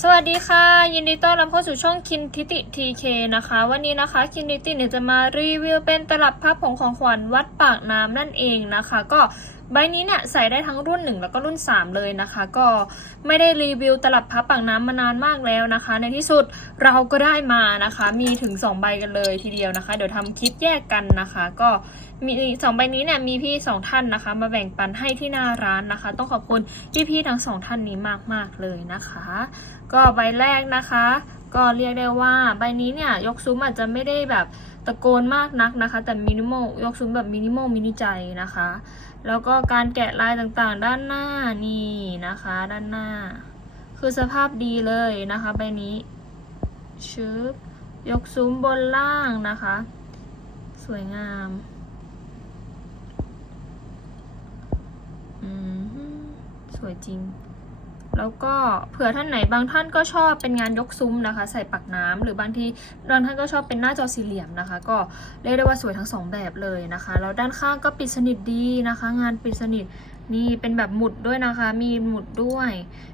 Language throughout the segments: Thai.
สวัสดีค่ะ ยินดีต้อนรับเข้าสู่ช่องคินทิติทีเคนะคะ วันนี้นะคะคินทิติเนี่ยจะมารีวิวเป็นตลับพับผงของขวัญวัดปากน้ำนั่นเองนะคะ ก็ ใบนี้เนี่ยใส่ได้ทั้งรุ่น 1 แล้วก็รุ่น 3 เลยนะคะ ก็ไม่ได้รีวิวตลับพับปากน้ำมานานมากแล้วนะคะ ในที่สุดเราก็ได้มานะคะ มีถึง 2 ใบกันเลยทีเดียวนะคะ เดี๋ยวทำคลิปแยกกันนะคะ ก็มีสองใบนี้เนี่ยมีพี่สองท่านนะคะ มาแบ่งปันให้ที่หน้าร้านนะคะ ต้องขอบคุณพี่ๆทั้งสองท่านนี้มาก ๆ เลยนะคะ ก็ใบแรกนะคะ ก็เรียกได้ว่าใบนี้เนี่ยยกซุ้มอาจจะไม่ได้แบบ ตะโกนมากนักนะคะ แต่มินิมอลยกซุ้มแบบมินิมอลมินิใจนะคะ แล้วก็การแกะลายต่างๆ ด้านหน้านี่นะคะ ด้านหน้า คือสภาพดีเลยนะคะใบนี้ชึบยกซุ้มบนล่างนะคะ สวยงามอืมสวยจริง แล้วก็เผื่อท่านไหนบางท่านก็ชอบเป็นงานยกซุ้มนะคะ ใส่ปักน้ำหรือบางทีบางท่านก็ชอบเป็นหน้าจอสี่เหลี่ยมนะคะ ก็เรียกได้ว่าสวยทั้งสองแบบเลยนะคะแล้วด้านข้างก็ปิดสนิทดีนะคะ งานปิดสนิทนี่เป็นแบบหมุดด้วยนะคะ มีหมุดด้วย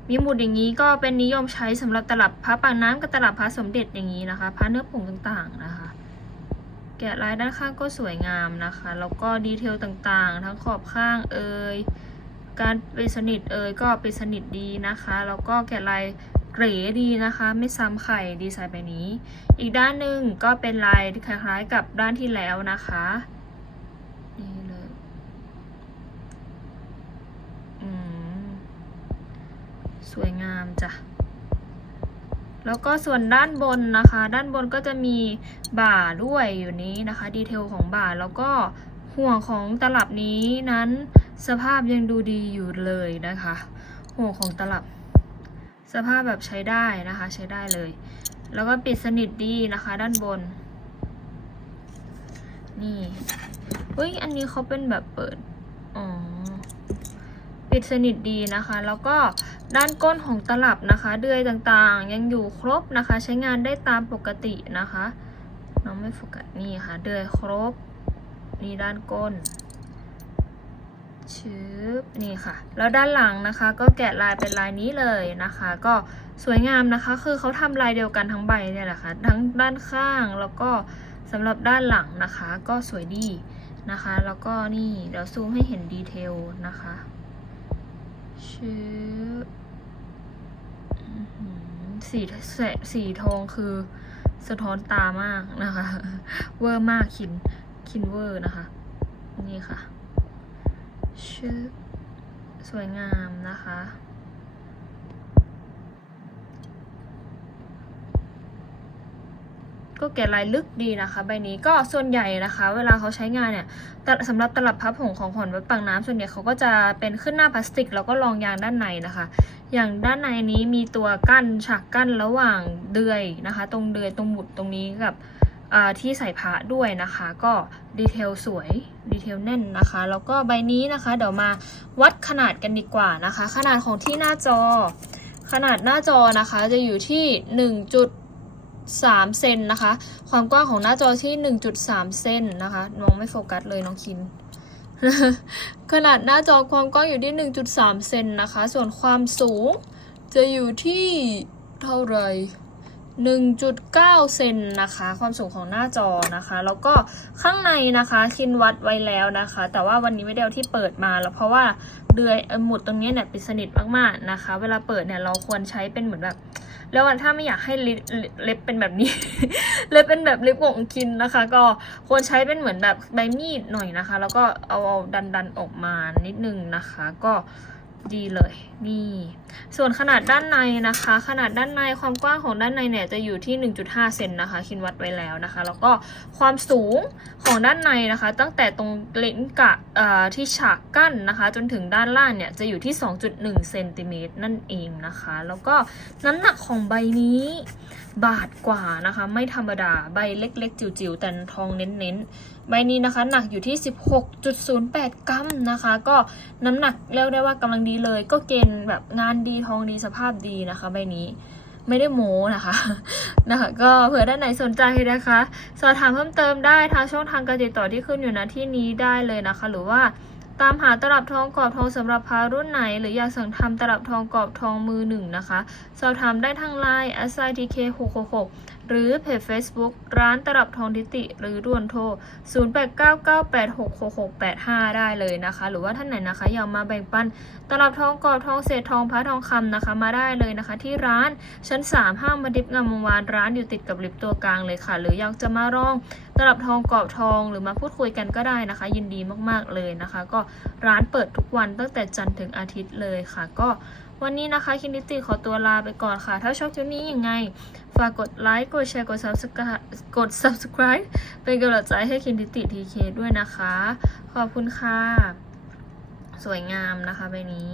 มีหมุดอย่างนี้ก็เป็นนิยมใช้สำหรับตลับพระปากน้ำกับตลับพระสมเด็จอย่างนี้นะคะพระเนื้อผงต่างๆนะคะ แกะลายด้านข้างก็สวยงามนะคะ แล้วก็ดีเทลต่างๆ ทั้งขอบข้างเอ่ย การปิดสนิทเอ่ยก็ปิดสนิทดีนะคะแล้วก็แกะลายเก๋ดีนะคะ ไม่ซ้ำไข่ดีไซน์แบบนี้ อีกด้านหนึ่งก็เป็นลายคล้ายๆกับด้านที่แล้วนะคะนี่เลยอืมสวยงามจ้ะแล้วก็ส่วนด้านบนนะคะ ด้านบนก็จะมีบ่าด้วยอยู่นี้นะคะ ดีเทลของบ่าแล้วก็ ห่วงของตลับนี้นั้นสภาพยังดูดีอยู่เลยนะคะ ห่วงของตลับ สภาพแบบใช้ได้นะคะ ใช้ได้เลย แล้วก็ปิดสนิทดีนะคะ ด้านบน นี่เฮ้ยอันนี้เขาเป็นแบบเปิดอ๋อปิดสนิทดีนะคะ แล้วก็ด้านก้นของตลับนะคะ เดือยต่างๆ ยังอยู่ครบนะคะ ใช้งานได้ตามปกตินะคะ น้องไม่โฟกัสนี่ค่ะ เดือยครบ นี่ด้านก้นชืบนี่ค่ะ แล้วด้านหลังนะคะ ก็แกะลายเป็นลายนี้เลยนะคะ ก็สวยงามนะคะ คือเขาทำลายเดียวกันทั้งใบเนี่ยแหละค่ะทั้งด้านข้างแล้วก็สำหรับด้านหลังนะคะ ก็สวยดีนะคะ แล้วก็นี่เดี๋ยวซูมให้เห็นดีเทลนะคะชืบอื้อหือสีแสสีทองคือสะท้อนตามากนะคะ เวอร์มากคิน คินเวอร์นะคะ นี่ค่ะ ชื่อ สวยงามนะคะ ก็แกะลายลึกดีนะคะ ใบนี้ก็ส่วนใหญ่นะคะ เวลาเขาใช้งานเนี่ยสำหรับตลับพับผงของขวัญวัดปากน้ำส่วนใหญ่เขาก็จะเป็นขึ้นหน้าพลาสติก แล้วก็รองยางด้านในนะคะ อย่างด้านในนี้มีตัวกั้นฉากกั้นระหว่างเดือยนะคะ ตรงเดือยตรงหมุดตรงนี้กับ ที่ใส่พระด้วยนะคะ ก็ดีเทลสวยดีเทลแน่นนะคะ แล้วก็ใบนี้นะคะเดี๋ยวมาวัดขนาดกันดีกว่านะคะ ขนาดของที่หน้าจอ ขนาดหน้าจอนะคะจะอยู่ที่ 1.3 เซนนะคะ ความกว้างของหน้าจอที่ 1.3 เซนนะคะน้องไม่โฟกัสเลยน้องคินขนาดหน้าจอความกว้างอยู่ที่ 1.3 เซนนะคะ ส่วนความสูงจะอยู่ที่เท่าไหร่ 1.9 เซนนะคะ ความสูงของหน้าจอนะคะ แล้วก็ข้างในนะคะคินวัดไว้แล้วนะคะ แต่ว่าวันนี้ไม่ได้เอาที่เปิดมาแล้วเพราะว่าเดือยหมุดตรงนี้เนี่ยปิดสนิทมากๆนะคะ เวลาเปิดเนี่ยเราควรใช้เป็นเหมือนแบบ แล้วถ้าไม่อยากให้เล็บเป็นแบบนี้ เล็บเป็นแบบเล็บของคินนะคะ ก็ควรใช้เป็นเหมือนแบบใบมีดหน่อยนะคะ แล้วก็เอาเอาดันดันออกมานิดนึงนะคะ ก็ ดีเลยนี่ ส่วนขนาดด้านในนะคะ ขนาดด้านในความกว้างของด้านในเนี่ยจะอยู่ที่ 1.5 เซนนะคะ คินวัดไว้แล้วนะคะ แล้วก็ความสูงของด้านในนะคะ ตั้งแต่ตรงเลนกะที่ฉากกั้นนะคะ จนถึงด้านล่างเนี่ยจะอยู่ที่ 2.1 เซนติเมตรนั่นเองนะคะ แล้วก็น้ำหนักของใบนี้บาทกว่านะคะ ไม่ธรรมดาใบเล็ก ๆ จิ๋วๆ แต่ทองเน้นๆ ใบนี้นะคะหนักอยู่ที่ 16.08 กรัมนะคะ ก็น้ำหนักเรียกได้ว่ากำลังดีเลย ก็เกณฑ์แบบงานดีทองดีสภาพดีนะคะใบนี้ไม่ได้โม้นะคะนะคะ ก็เผื่อด้านไหนสนใจนะคะ สอบถามเพิ่มเติมได้ทางช่องทางการติดต่อที่ขึ้นอยู่นะที่นี้ได้เลยนะคะ หรือว่า ตามหาตลับทองกรอบทองสำหรับพารุ่นไหน หรืออยากสั่งทำตลับทองกรอบทองมือหนึ่งนะคะ สอบถามได้ทางไลน์ s i t k 6 6 6หรือเพจ Facebook ร้านตลับทองทิติ หรือด่วนโทร 0899866685 ได้เลยนะคะ หรือว่าท่านไหนนะคะ อยากมาแบ่งปันตลับทองกรอบทองเศษทองพระทองคำนะคะ มาได้เลยนะคะ ที่ร้านชั้น 3 ห้างบันดิบงามวงวานร้านอยู่ติดกับลิฟต์ตัวกลางเลยค่ะ หรืออยากจะมาลองตลับทองกรอบทองหรือมาพูดคุยกันก็ได้นะคะ ยินดีมากๆเลยนะคะ ก็ร้านเปิดทุกวันตั้งแต่จันทร์ถึงอาทิตย์เลยค่ะ ก็วันนี้นะคะคินิติขอตัวลาไปก่อนค่ะ ถ้าชอบคลิปนี้ยังไง ฝากกดไลค์กดแชร์กด subscribe กด subscribe เป็นกำลังใจให้คินดิติทีเคด้วยนะคะ ขอบคุณค่ะ สวยงามนะคะใบนี้